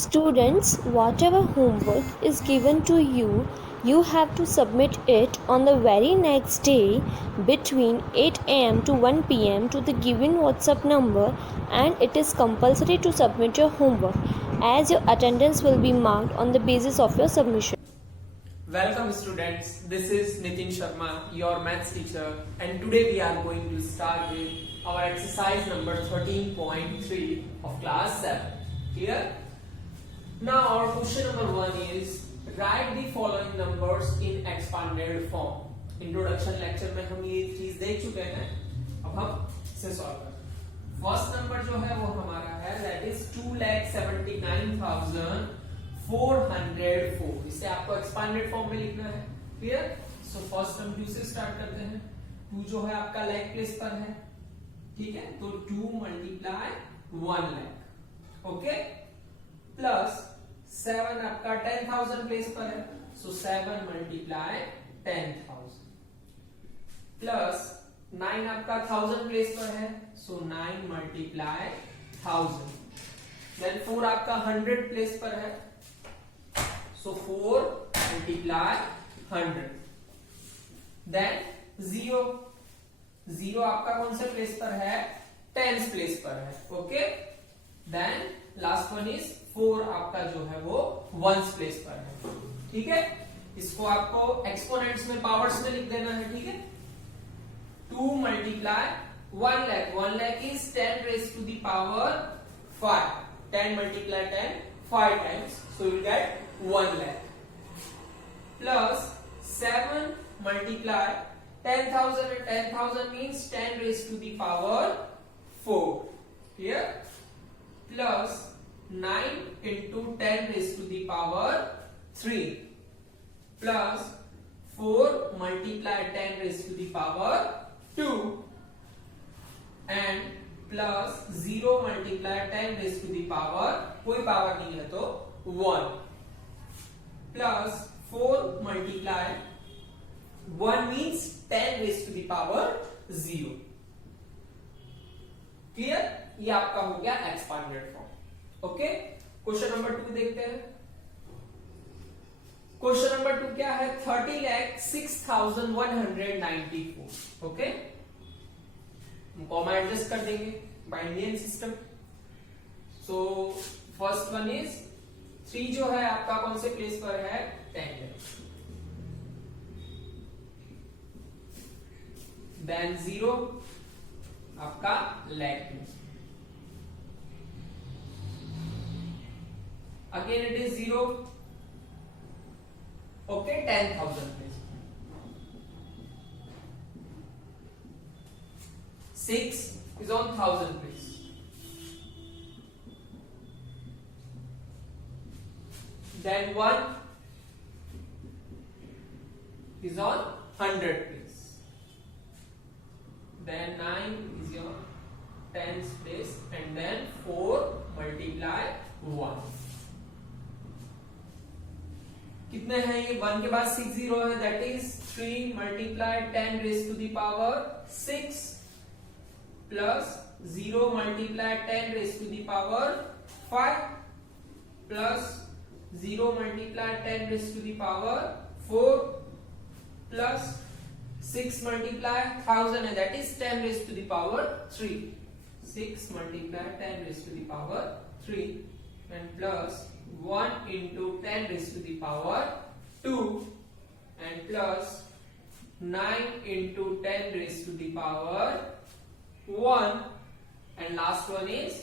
Students, whatever homework is given to you, you have to submit it on the very next day between 8 am to 1 pm to the given WhatsApp number, and it is compulsory to submit your homework as your attendance will be marked on the basis of your submission. Welcome students, this is Nitin Sharma, your maths teacher, and today we are going to start with our exercise number 13.3 of class 7. Clear? Now our question number 1 is write the following numbers in expanded form. Introduction lecture में हम ये चीज देख चुके हैं, अब हम इसे सॉल्व करते हैं. फर्स्ट नंबर जो है वो हमारा है दैट इज 2,79,404. इसे आपको एक्सपांडेड फॉर्म में लिखना है. क्लियर? सो फर्स्ट हम 2 से स्टार्ट करते हैं. 2 जो है आपका लाख प्लेस पर है, ठीक है, तो 2 मल्टीप्लाई 1 लाख, ओके, प्लस 7 आपका 10,000 प्लेस पर है, सो 7 मल्टीप्लाई 10,000, प्लस 9 आपका 1000 प्लेस पर है, सो 9 मल्टीप्लाई 1000, देन 4 आपका 100 प्लेस पर है, सो 4 मल्टीप्लाई 100, देन 0 आपका कौन से प्लेस पर है, 10th प्लेस पर है, okay, then last one is 4 आपका जो है वो 1st प्लेस पर है. ठीक है, इसको आपको एक्सपोनेंट्स में पावर्स में लिख देना है. ठीक है, 2 multiply 1 lakh, 1 lakh is 10 raise to the power 5, 10 multiply 10 5 times, so you will get 1 lakh, plus 7 multiply 10,000 and 10,000 means 10 raised to the power 4. Here, plus 9 into 10 raised to the power 3, plus 4 multiply 10 raised to the power 2, and plus 0 multiply 10 raised to the power, कोई power नहीं है तो 1, plus 4 multiply 1 means 10 raised to the power 0. Clear? ये आपका हो गया expanded form. Okay, question number 2 देखते हैं. क्वेश्चन नंबर 2 क्या है, 30,06,194. ओके, हम कॉमा एडजस्ट कर देंगे by Indian system. So first one is 3 जो है आपका कौन से प्लेस पर है, 10 है, देन 0 आपका लाख में, again it is 0, okay, 10,000 place, 6 is on 1000 place, then 1 is on 100 place, then 9 is your 10th place, and then 4 multiply 1. कितने हैं ये, 1 के बाद 6 0 है, that is 3 multiply 10 raised to the power 6, plus 0 multiply 10 raised to the power 5, plus 0 multiply 10 raised to the power 4, plus 6 multiply 1000 है, that is 10 raised to the power 3, 6 multiply 10 raised to the power 3, and plus 1 into 10 raised to the power 2, and plus 9 into 10 raised to the power 1, and last one is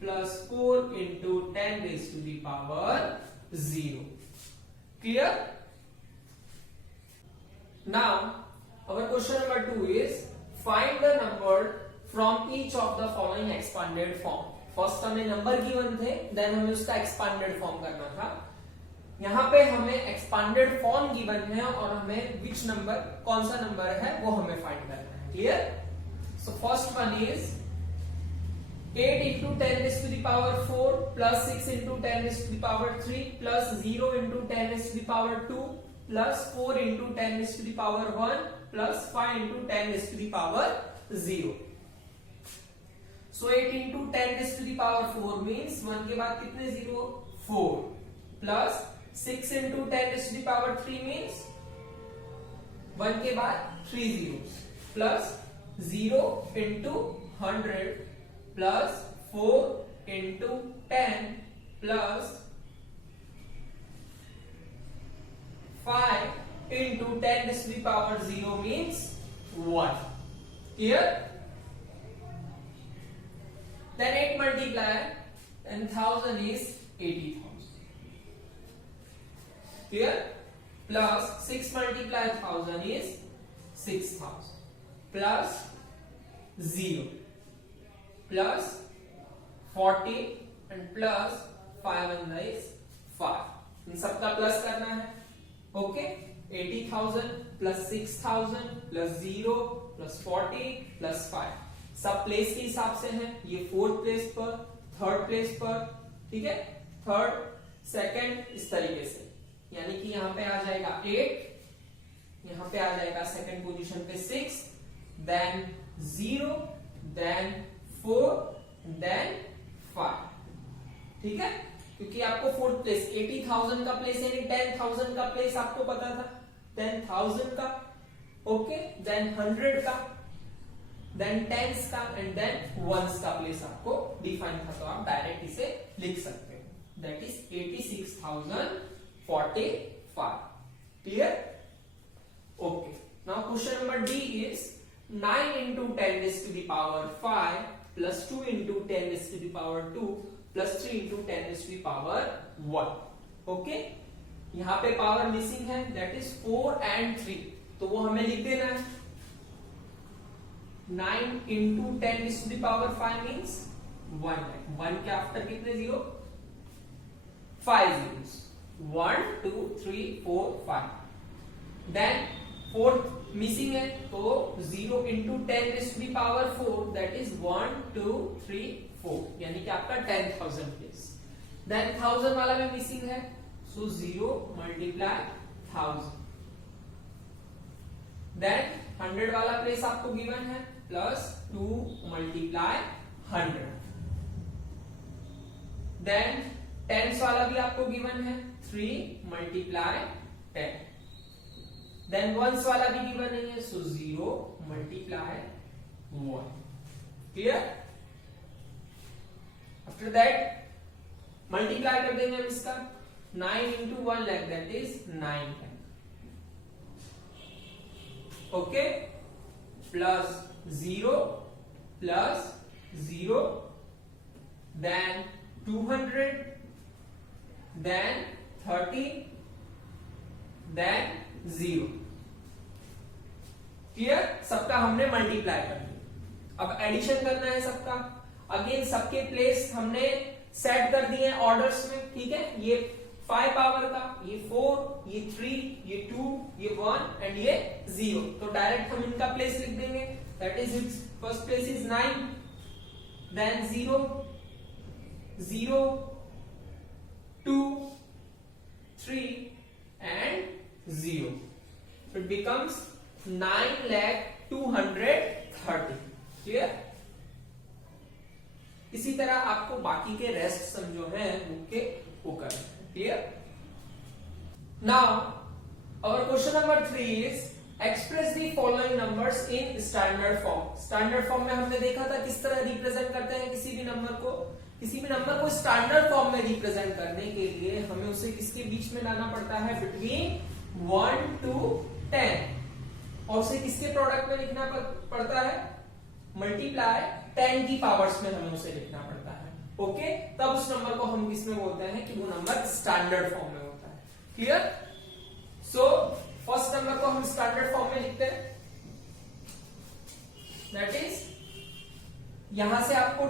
plus 4 into 10 raised to the power 0. Clear? Now our question number 2 is find the number from each of the following expanded form. First हमें number given थे, then हमें उसका expanded form करना था. यहां पे हमें expanded form given है और हमें विच नंबर, कौन सा नंबर है वो हमें फाइंड करना है. Clear? So first one is 8 into 10 raised to the power 4 plus 6 into 10 raised to the power 3 plus 0 into 10 raised to the power 2 plus 4 into 10 raised to the power 1 plus 5 into 10 raised to the power 0. So 8 into 10 raised to the power 4 means 1 के बाद कितने zero 4 plus 6 into 10 raised to the power 3 means 1 के बाद 3 zeros plus 0 into 100 plus 4 into 10 plus 5 into 10 raised to the power 0 means 1. Clear? Then 8 multiply 10,000 is 80,000. Clear? Plus 6 multiply 1000 is 6,000. Plus 0. Plus 40 and plus 5 and is 5. इन सबका plus करना है. Okay 80,000 plus 6,000 plus 0 plus 40 plus 5. सब place के हिसाब से है. ये fourth place पर, थर्ड प्लेस पर, ठीक है, थर्ड सेकंड इस तरीके से. यानी कि यहां पे आ जाएगा 8, यहां पे आ जाएगा सेकंड पोजीशन पे 6, देन 0, देन 4, देन 5. ठीक है, क्योंकि आपको फोर्थ प्लेस 80,000 का प्लेस यानी 10,000 का प्लेस आपको पता था, 10,000 का. ओके, देन 100 का, देन टेंस का एंड देन वंस का प्लेस आपको डिफाइन था, तो आप डायरेक्ट इसे लिख सकते हो. That is 86,045. Clear? Okay, now question number D is 9 into 10 raised to the power 5 plus 2 into 10 raised to the power 2 plus 3 into 10 raised to the power 1. Okay, यहां पे पावर मिसिंग है, दैट इज 4 and 3, तो वो हमें लिख देना है. 9 into 10 raised to the power 5 means 1. 1 के आफ्टर कितने zero 5 zeros. 1 2 3 4 5. Then fourth missing है, तो 0 into 10 raised to the power 4 that is 1 2 3 4, यानी कि आपका 10,000 प्लेस. देन 1000 वाला भी मिसिंग है, सो 0 multiply 1000. देन 100 वाला प्लेस आपको गिवन है, प्लस 2 multiply 100. देन टेंस वाला भी आपको गिवन है, 3 multiply 10. देन वंस वाला भी गिवन नहीं है, सो 0 multiply 1. Clear? After that multiply कर देंगे हम इसका. 9 into 1 like that is 9. Okay, plus 0 plus 0, then 200, then 30, then 0. Clear? सबका हमने मल्टीप्लाई कर दिया. अब एडिशन करना है सबका. अगेन सबके प्लेस हमने सेट कर दिए हैं ऑर्डर्स में. ठीक है, ये 5 पावर का, ये 4, ये 3, ये 2, ये 1 एंड ये 0. तो डायरेक्ट हम इनका प्लेस लिख देंगे. That is its first place is 9, then 0, 0, 2, 3 and 0. So it becomes 9,230. Clear? इसी तरह आपको बाकी के रेस्ट समझो है वो कर. Clear? Now our question number 3 is express the following numbers in standard form. Standard form में हमने देखा था किस तरह रिप्रेजेंट करते हैं किसी भी नंबर को. किसी भी नंबर को स्टैंडर्ड फॉर्म में रिप्रेजेंट करने के लिए हमें उसे किसके बीच में लाना पड़ता है, बिटवीन 1 to 10, और उसे किसके प्रोडक्ट में लिखना पड़ता है, मल्टीप्लाई 10 की पावर्स में हमें उसे लिखना पड़ता है. ओके, तब उस नंबर को हम किसमें बोलते हैं कि वो नंबर स्टैंडर्ड फॉर्म में होता है. क्लियर? सो फर्स्ट नंबर को हम स्टैंडर्ड फॉर्म में लिखते हैं. दैट इज यहां से आपको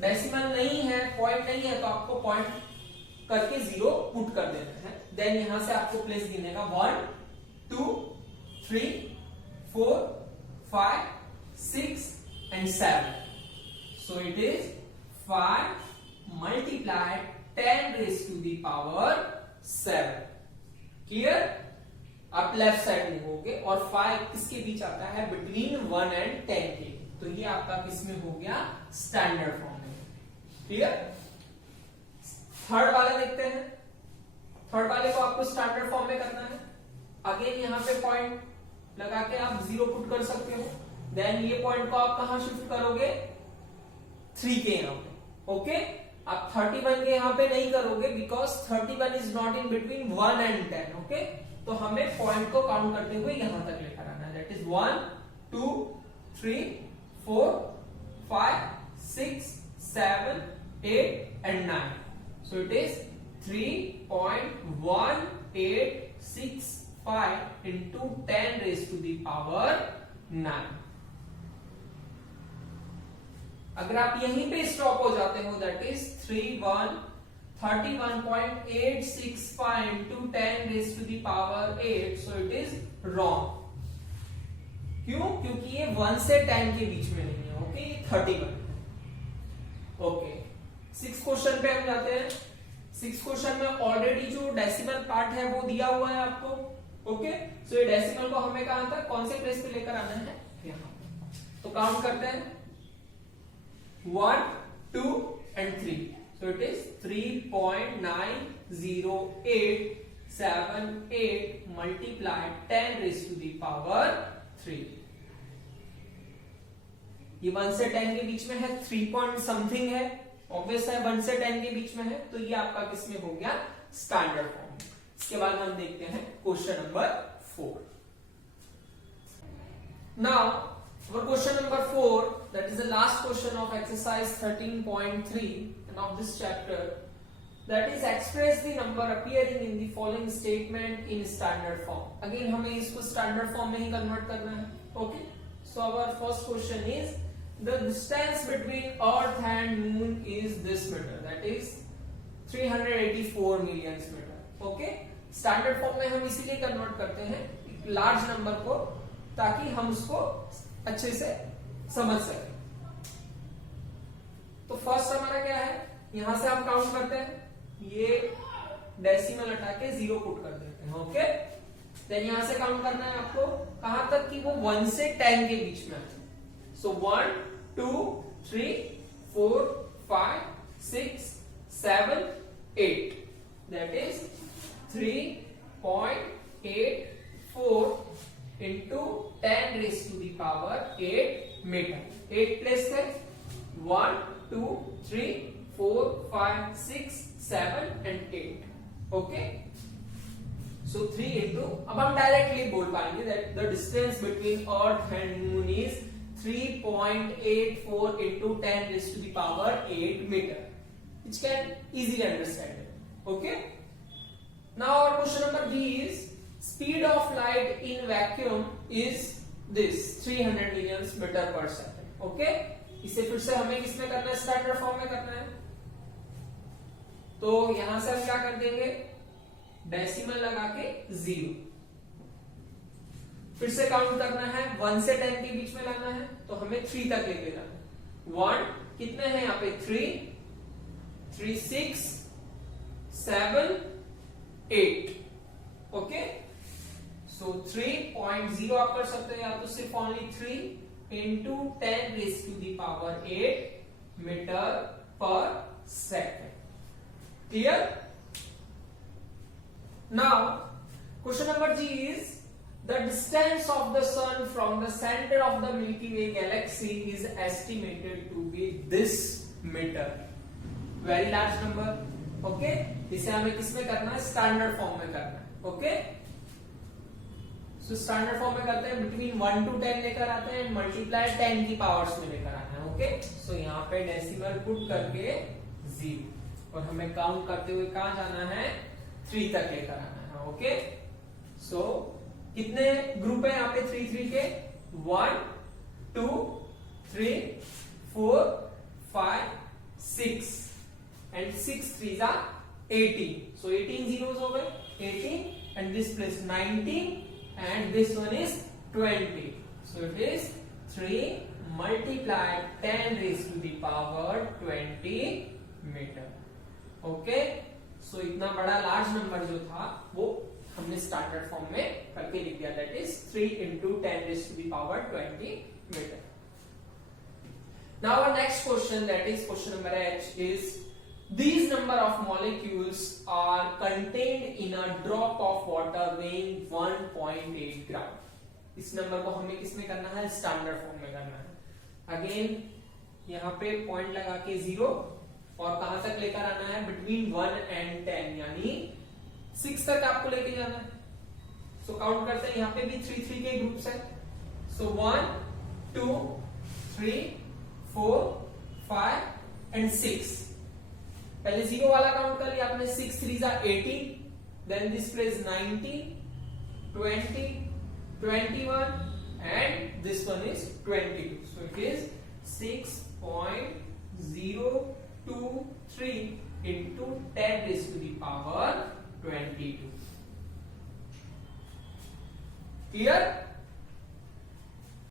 डेसिमल नहीं है, पॉइंट नहीं है, तो आपको पॉइंट करके 0 पुट कर देना है. देन यहां से आपको प्लेस गिनने का 1 2 3 4 5 6 and 7. So it is 5 multiplied 10 raised to the power 7. Clear? आप लेफ्ट साइड लिखोगे और 5 किसके बीच आता है, बिटवीन 1 and 10 के. तो ये आपका किस में हो गया, स्टैंडर्ड फॉर्म में। क्लियर। थर्ड वाला देखते हैं। थर्ड वाले को आपको स्टैंडर्ड फॉर्म में करना है। अगेन यहाँ पे पॉइंट लगा के आप 0 पुट कर सकते हो। देन ये पॉइंट को आप कहां शिफ्ट करोगे, 3 के यहाँ पे। ओके, आप 31 के यहाँ पे नहीं करोगे because 31 is not in between 1 and 10। Okay, तो हमें पॉइंट को काउंट करते हुए यहां तक लेकर आना है। That is 1 2 3 4 5 6 7 8 and 9. So it is 3.1865 into 10 raised to the power 9. अगर आप यहीं पे स्टॉप हो जाते हो, that is 31.865 into 10 raised to the power 8. So it is wrong. क्यों? क्योंकि ये 1 से 10 के बीच में नहीं है। ओके, ये 31। ओके, 6 क्वेश्चन पे हम जाते हैं। 6 क्वेश्चन में ऑलरेडी जो डेसिमल पार्ट है वो दिया हुआ है आपको। ओके, सो ये डेसिमल को हमें कहां तक, कौन से प्लेस पे लेकर आना है, यहां। तो काउंट करते हैं 1 2 and 3. So it is 3.9078 multiplied 10 raised to the power 3. ये 1 से 10 के बीच में है, 3 पॉइंट समथिंग है, ऑब्वियस है 1 से 10 के बीच में है, तो ये आपका किस में हो गया, स्टैंडर्ड फॉर्म। इसके बाद हम देखते हैं question number 4। Now for question number 4, that is the last question of exercise 13.3 and of this chapter, that is express the number appearing in the following statement in standard form. Again हमें इसको standard form में ही convert करना है। Okay, so our first question is the distance between earth and moon is this meter, that is 384 million meter. Okay, standard form में हम इसीलिए convert करते हैं एक large number को, ताकि हम उसको अच्छे से समझ सके। तो फर्स्ट हमारा क्या है, यहां से हम काउंट करते हैं, ये डेसिमल हटा के 0 पुट कर देते हैं। ओके, देन यहां से काउंट करना है आपको कहां तक कि वो 1 से 10 के बीच में है। सो 1 2 3 4 5 6 7 8, that is 3.84 into 10 raised to the power 8 meter. 8 place है, 1 2 3 4 5 6 7 and 8. ओके, सो 3 into, अब हम डायरेक्टली बोल पाएंगे that the distance between earth and moon is 3.84 into 10 raised to the power 8 meter, which can easily understand it. Okay, now our question number B is speed of light in vacuum is this 300 million meter per second. Okay, इसे फिर से हमें किसमें करना है, standard form में करना है। तो यहां से हम क्या कर देंगे, डेसिमल लगा के 0, फिर से काउंट करना है, 1 से 10 के बीच में लाना है, तो हमें 3 तक लेके जाना है। 1 कितने हैं यहाँ पे, 3 3 6 7 8। ओके, सो 3.0 आप कर सकते हो, या तो सिर्फ only 3 into 10 raised to the power 8 meter per second. Clear? Now, question number G is the distance of the sun from the center of the Milky Way galaxy is estimated to be this meter. Very large number. Okay? इसे हमें किसमें करना है, standard form में करना है। Okay, so standard form में करते हैं, बिटवीन 1 to 10 लेकर आते हैं, मल्टीप्लाई 10 की पावर्स में लेकर आना है। ओके, सो यहाँ पे डेसिमल पुट करके 0, और हमें काउंट करते हुए कहां जाना है, 3 तक लेकर आना है। ओके, सो कितने ग्रुप है यहाँ पे, 3 3 के, 1 2 3 4 5 6 and 6 3s are 18. So 18 zeros हो गए, 18 and this place 19 and this one is 20. So it is 3 multiplied 10 raised to the power 20 meter. Okay, so इतना बड़ा लार्ज नंबर जो था वो हमने स्टैंडर्ड फॉर्म में करके लिख दिया, that is 3 into 10 raised to the power 20 meter. Now our next question, that is question number H, is these number of molecules are contained in a drop of water weighing 1.8 gram. इस number को हमें किसमें करना है, standard form में करना है। Again यहाँ पे पॉइंट लगा के 0 और कहां तक लेकर आना है, बिटवीन 1 and 10 यानी 6 तक आपको लेके जाना है। सो काउंट करते हैं, यहाँ पे भी 3 के ग्रुप्स है। सो 1 2 3 4 5 एंड 6। पहले 0 वाला काउंट कर लिया आपने, 6 3 जा 18, then this place 19 20 21 and this one is 22, so it is 6.023 into 10 raised to the power 22. Clear?